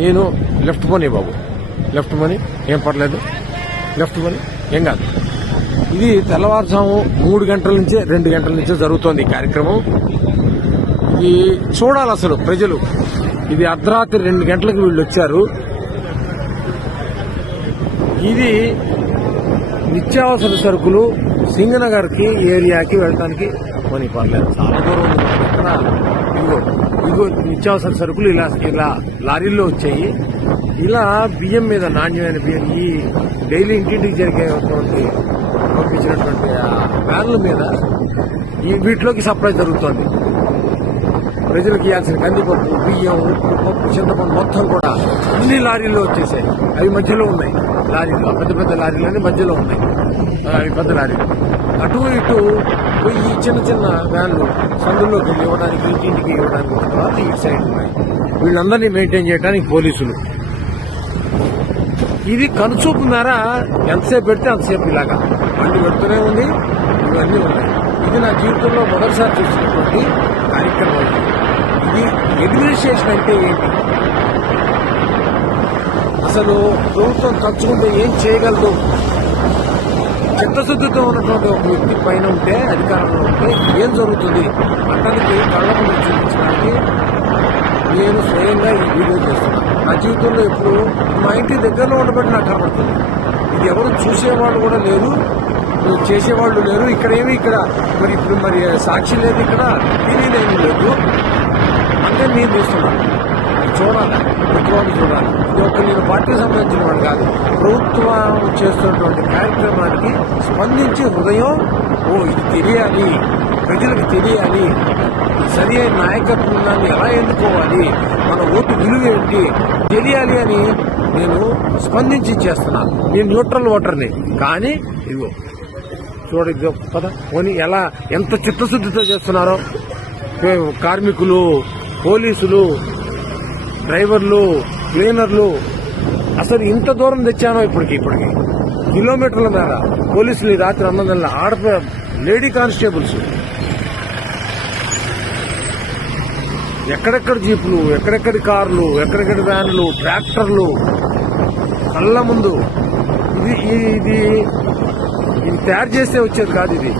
నేను లెఫ్ట్ పోనీ బాబు, లెఫ్ట్ పోనీ, ఏం పర్లేదు, లెఫ్ట్ పోనీ, ఏం కాదు. ఇది తెల్లవారుజాము 3 గంటల నుంచే 2 గంటల నుంచే జరుగుతోంది ఈ కార్యక్రమం. ఇది చూడాలి అసలు ప్రజలు. ఇది అర్ధరాత్రి 2 గంటలకు వీళ్ళు వచ్చారు. ఇది నిత్యావసర సరుకులు సింగనగర్ కి ఏరియాకి వెళ్ళడానికి కొని పర్లేదు, చాలా దూరం ఉంది. ఇక్కడ ఇదిగో నిత్యావసర సరుకులు ఇలా లారీల్లో వచ్చాయి. ఇలా బియ్యం మీద, నాణ్యమైన బియ్యం, ఈ డైలీ ఇంటింటికి జరిగేటువంటి పంపించినటువంటి వ్యాన్ల మీద వీటిలోకి సప్లై జరుగుతోంది. ప్రజలకు ఇవ్వాల్సిన కందిపప్పు, బియ్యం, ఉప్పు, పప్పు, చింతపండు మొత్తం కూడా అన్ని లారీల్లో వచ్చేసాయి. అవి మధ్యలో ఉన్నాయి లారీలు, పెద్ద పెద్ద లారీలు మధ్యలో ఉన్నాయి. అవి పెద్ద లారీలు. అటు ఇటు ఈ చిన్న చిన్న వ్యాన్లు సందుల్లోకి వెళ్ళి ఇవ్వడానికి, ఇంటింటికి ఇవ్వడానికి తర్వాత ఈ సైడ్ ఉన్నాయి. వీళ్ళందరినీ మెయింటైన్ చేయడానికి పోలీసులు. ఇది కనుచూపు మేర ఎంతసేపు పెడితే అంతసేపు ఇలాగా బండి పెడుతూనే ఉంది. ఇవన్నీ ఉన్నాయి. ఇది నా జీవితంలో మొదటిసారి చూసినటువంటి కార్యక్రమం. ఇది అడ్మినిస్ట్రేషన్ అంటే ఏంటి, అసలు ప్రభుత్వం తలుచుకుంటే ఏం చేయగలదు? చిత్తశుద్ధితో ఉన్నటువంటి ఒక వ్యక్తి పైన ఉంటే, అధికారంలో ఉంటే ఏం జరుగుతుంది అతనికి కళ్ళ ముందు చూపించడానికి నేను స్వయంగా ఈ వీడియో చేస్తున్నాను. నా జీవితంలో ఎప్పుడు మా ఇంటి దగ్గరలో ఉండబట్టి నాకు కనబడుతుంది. ఇది ఎవరు చూసేవాళ్ళు కూడా లేరు, చేసేవాళ్ళు లేరు. ఇక్కడ మరి సాక్షి లేదు, ఇక్కడ తెలియదేమీ లేదు. అంటే నేను చూస్తున్నాను. చూడాలి, ప్రభుత్వాన్ని చూడాలి. ఇది ఒక నేను పార్టీకి సంబంధించిన వాడు కాదు. ప్రభుత్వం చేస్తున్నటువంటి కార్యక్రమానికి స్పందించి హృదయం, ఇది తెలియాలి, ప్రజలకు తెలియాలి, సరి అయిన నాయకత్వాన్ని ఎలా ఎన్నుకోవాలి, మన ఓటు విలువ ఏంటి తెలియాలి అని నేను స్పందించి చేస్తున్నాను. నేను న్యూట్రల్ ఓటర్ని. కానీ ఇదిగో చూడ పద పోనీ ఎంత చిత్తశుద్ధితో చేస్తున్నారో కార్మికులు, పోలీసులు, డ్రైవర్లు, క్లీనర్లు. అసలు ఇంత దూరం తెచ్చానో ఇప్పటికి కిలోమీటర్ల మేర పోలీసులు ఈ రాత్రి 9 లేడీ కానిస్టేబుల్స్, ఎక్కడెక్కడ జీపులు, ఎక్కడెక్కడి కార్లు, ఎక్కడెక్కడి వ్యాన్లు, ట్రాక్టర్లు కళ్ళ ముందు. ఇది తయారు చేస్తే వచ్చేది కాదు. ఇది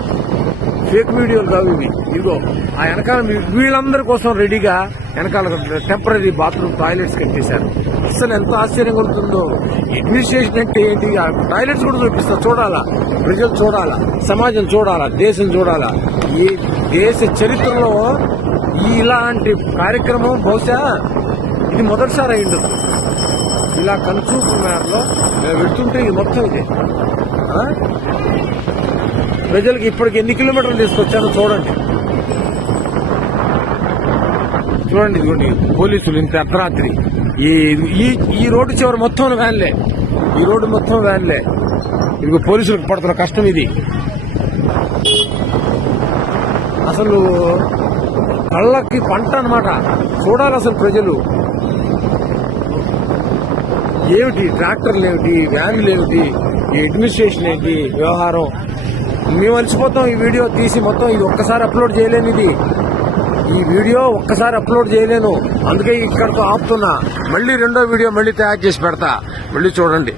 ఫేక్ వీడియోలు కావు ఇవి. ఇదిగో ఆ వెనకాల వీళ్ళందరి కోసం రెడీగా వెనకాల టెంపరీ బాత్రూమ్ టాయిలెట్స్ కట్టేశారు. అసలు ఎంత ఆశ్చర్యం కలుగుతుందో. అడ్మినిస్ట్రేషన్ అంటే ఏంటి? టాయిలెట్స్ కూడా చూపిస్తా. చూడాలా, ప్రజలు చూడాలా, సమాజం చూడాలా, దేశం చూడాలా. ఈ దేశ చరిత్రలో ఇలాంటి కార్యక్రమం బహుశా ఇది మొదటిసారి అయిండదు. ఇలా కనుచూపు మేరలో పెడుతుంటే ఇది మొత్తం ఇదే. ప్రజలకు ఇప్పటికి ఎన్ని కిలోమీటర్లు తీసుకొచ్చానో చూడండి. ఇదిగోండి పోలీసులు ఇంత అర్ధరాత్రి ఈ రోడ్డు చివరి మొత్తం వ్యాన్లే, ఈ రోడ్డు మొత్తం వ్యాన్లే. ఇదిగో పోలీసులకు పడుతున్న కష్టం ఇది. అసలు కళ్ళకి పంట అన్నమాట. చూడాలి అసలు ప్రజలు. ఏమిటి ట్రాక్టర్లు, ఏమిటి వ్యాన్లు, ఏమిటి ఈ అడ్మినిస్ట్రేషన్, ఏంటి వ్యవహారం. మేము అలసిపోతాం. ఈ వీడియో తీసి మొత్తం ఇది ఒక్కసారి అప్లోడ్ చేయలేను. ఈ వీడియో ఒక్కసారి అప్లోడ్ చేయలేను. అందుకే ఇక్కడితో ఆపుతున్నా. మళ్ళీ రెండో వీడియో మళ్ళీ తయారు చేసి పెడతా. మళ్ళీ చూడండి.